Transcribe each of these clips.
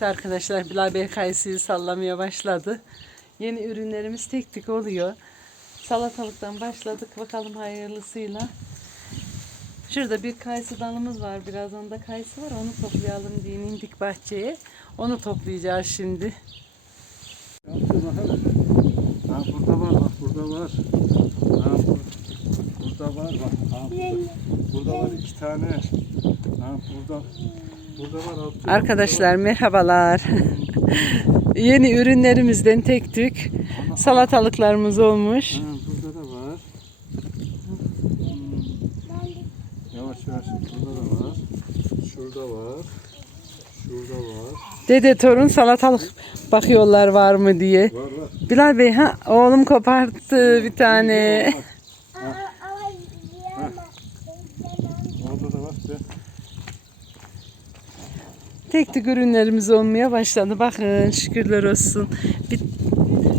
Evet arkadaşlar Bilal kayısıyı sallamaya başladı. Yeni ürünlerimiz tek tek oluyor. Salatalıktan başladık bakalım hayırlısıyla. Şurada bir kayısı dalımız var. Biraz onda kayısı var. Onu toplayalım diye indik bahçeye. Onu toplayacağız şimdi. Ha burada var bak burada var. Ha bur- burada var bak. Ha burada, burada var iki tane. Ha burada. Arkadaşlar merhabalar. Yeni ürünlerimizden tek tük salatalıklarımız olmuş. Ha burada da var. Hmm. Yavaş yavaş burada da var. Şurada var. Şurada var. Dede torun salatalık bakıyorlar var mı diye. Var var. Bilal Bey ha oğlum koparttı bir tane. Orada da var. De. Tek tek ürünlerimiz olmaya başladı. Bakın şükürler olsun. Bir,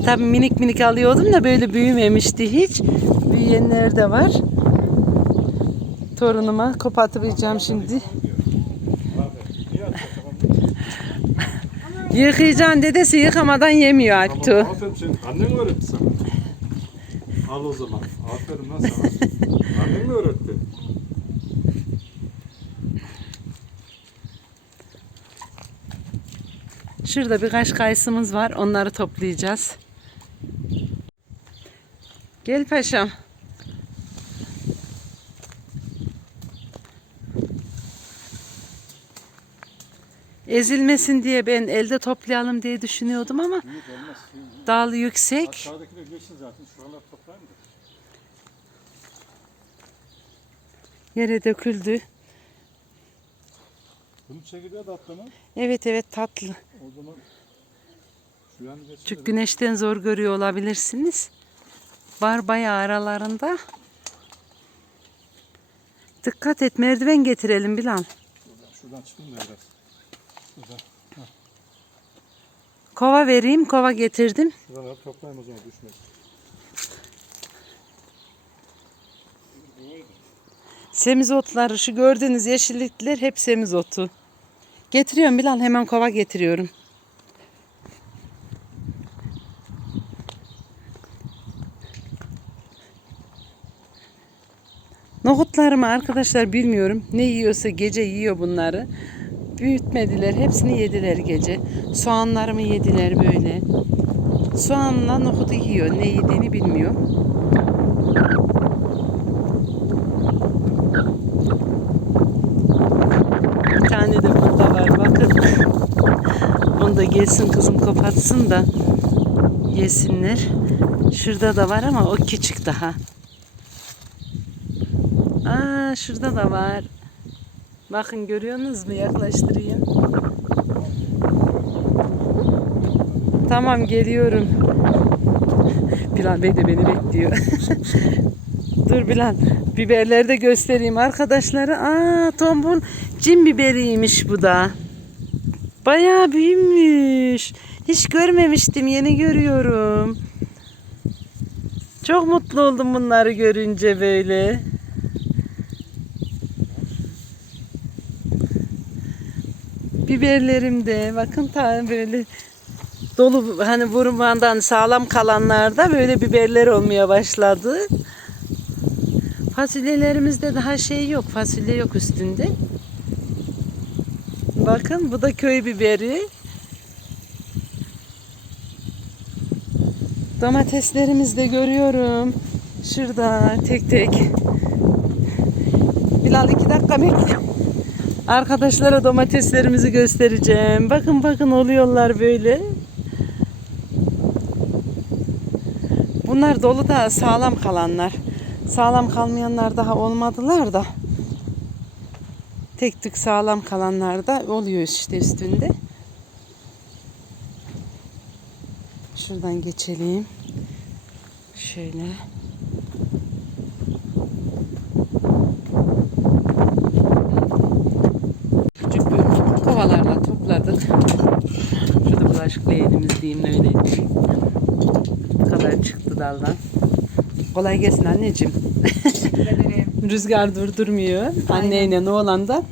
tabii minik minik alıyordum da böyle büyümemişti hiç. Büyüyenler de var. Torunuma kopartabileceğim şimdi. Yıkayacaksın dedesi yıkamadan yemiyor Alptu. Tamam, aferin senin. Annen mi öğretti sana? Al o zaman. Aferin lan sana. Annen mi öğretti? Şurada birkaç kayısımız var. Onları toplayacağız. Gel paşam. Ezilmesin diye ben elde toplayalım diye düşünüyordum ama dal yüksek. Aşağıdakiler zaten. Şuralar. Yere döküldü. Bunun çekirdeği de atla mı? Evet evet tatlı. O zaman şu geçsin. Çünkü güneşten zor görüyor olabilirsiniz. Var bayağı aralarında. Dikkat et merdiven getirelim Bilal. Şuradan, şuradan çıkayım da biraz. Şuradan. Kova vereyim kova getirdim. Şuradan toplayayım o zaman düşmez. Semizotları şu gördüğünüz yeşillikler hep semizotu. Getiriyorum Bilal hemen kova getiriyorum. Nohutlarımı arkadaşlar bilmiyorum. Ne yiyorsa gece yiyor bunları. Büyütmediler. Hepsini yediler gece. Soğanlarımı yediler böyle. Soğanla nohutu yiyor. Ne yediğini bilmiyor. Bir tane de burada var bakın. Onu da gelsin kızım kapatsın da yesinler. Şurada da var ama o küçük daha. Aa şurada da var. Bakın görüyorsunuz mu? Yaklaştırayım. Tamam geliyorum. Bilal Bey de beni bekliyor. Dur Bilal. Biberleri de göstereyim arkadaşlara. Aa tombul cin biberiymiş bu da. Bayağı büyümüş. Hiç görmemiştim. Yeni görüyorum. Çok mutlu oldum bunları görünce böyle. Biberlerim de bakın ta böyle dolu hani vurmandan sağlam kalanlarda böyle biberler olmaya başladı. Fasulyelerimizde daha şey yok. Fasulye yok üstünde. Bakın bu da köy biberi. Domateslerimizi de görüyorum. Şurada tek tek. Bilal iki dakika bekle. Arkadaşlara domateslerimizi göstereceğim. Bakın bakın oluyorlar böyle. Bunlar dolu da sağlam kalanlar. Sağlam kalmayanlar daha olmadılar da. Tek tük sağlam kalanlar da oluyor işte üstünde. Şuradan geçelim. Şöyle. Küçük bir kovalarla topladık. Şurada bulaşık leğenimiz diyeyim öyle. Bu kadar çıktı daldan. Kolay gelsin anneciğim. Rüzgar durdurmuyor. Anneyle oğlan da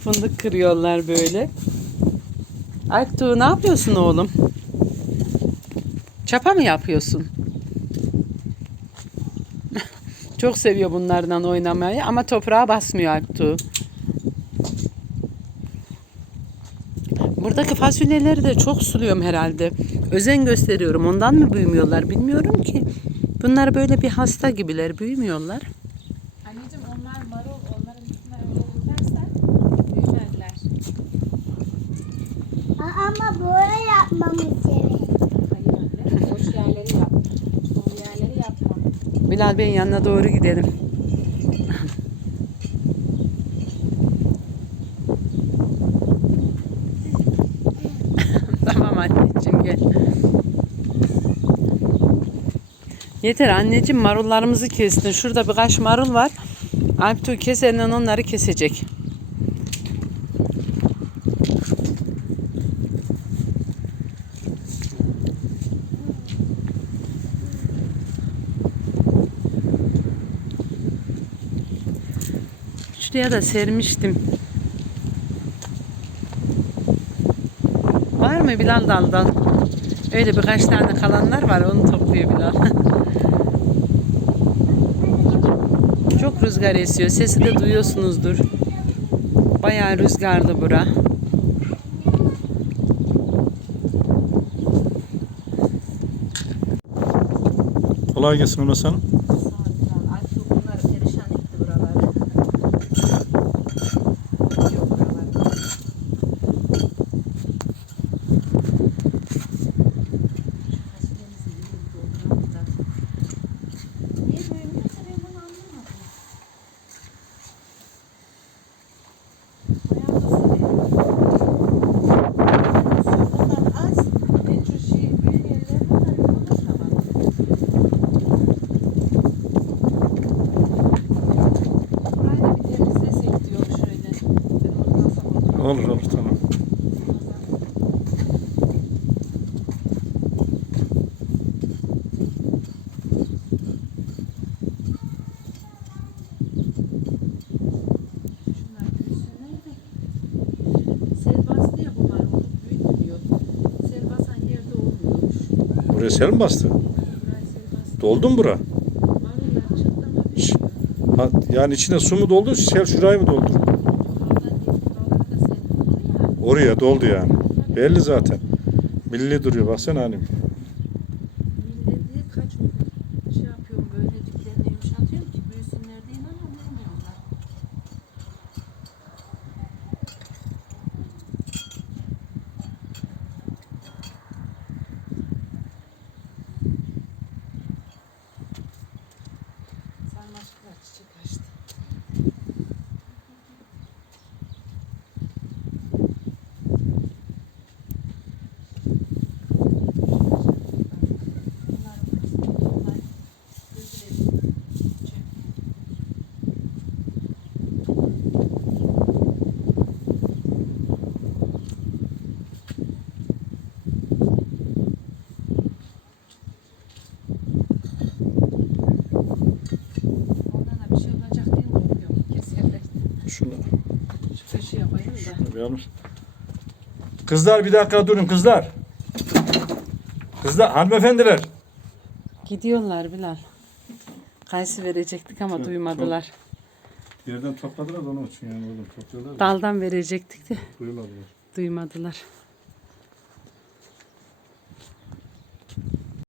fındık kırıyorlar böyle. Alptuğ ne yapıyorsun oğlum? Çapa mı yapıyorsun? Çok seviyor bunlardan oynamayı ama toprağa basmıyor Alptuğ. Buradaki fasulyeleri de çok suluyorum herhalde. Özen gösteriyorum. Ondan mı büyümüyorlar bilmiyorum ki. Bunlar böyle bir hasta gibiler. Büyümüyorlar. Anneciğim onlar marul, onların üstüne öyle dökersen büyümezler. Ama böyle yapmamız gerek. Hayır anne, boş yerleri yap. Dolu yerleri yapma. Bilal Bey'in yanına doğru gidelim. tamam anneciğim gel. Yeter anneciğim marullarımızı kestin. Şurada birkaç marul var. Alptuğ keserinden onları kesecek. Şuraya da sermiştim. Var mı Bilal daldan? Öyle birkaç tane kalanlar var onu topluyor Bilal. Çok rüzgar esiyor. Sesi de duyuyorsunuzdur. Bayağı rüzgarlı bura. Kolay gelsin Önes Hanım. Sağ ol Bilal. Alptuğ bunları perişan etti buraları. Yok buraları. Fasulyemizi yiyelim, dolduralım da. Niye büyümüyorsa ben bunu anlamadım. Bayağı da seviyorum. Şuradan az, ben şu şey büyük yerlerden arıyorum ama Burayı da bir temizlesek diyor şöyle. Ben ondan sonra Olur olur tamam. şunlar büyüsünler de. Sel bastı ya bu marulu büyütmüyor. Sel basan yerde olmuyormuş. Buraya sel mi bastı? Doldu mu bura? Ha, yani içine su mu doldu, sel şurayı mı doldu? Oraya doldu yani. Belli zaten. Milli duruyor baksana hani. Milleti kaç şey yapıyorum böyle diplerini yumuşatıyorum ki büyüsünler diye ama büyümüyorlar. Sarmaşıklar çiçek açtı. Bunlar dökülebilir. Çek. Ondan da bir şey olacak diye korkuyorum. Keserler. Şunu, Şu köşeye almış. Kızlar bir dakika durun kızlar. Kızlar, hanımefendiler. Gidiyorlar Bilal. Kayısı verecektik ama Çok- duymadılar. Yerden topladılar da onun için yani oğlum topluyorlar. Daldan verecektik de Duymadılar. duymadılar.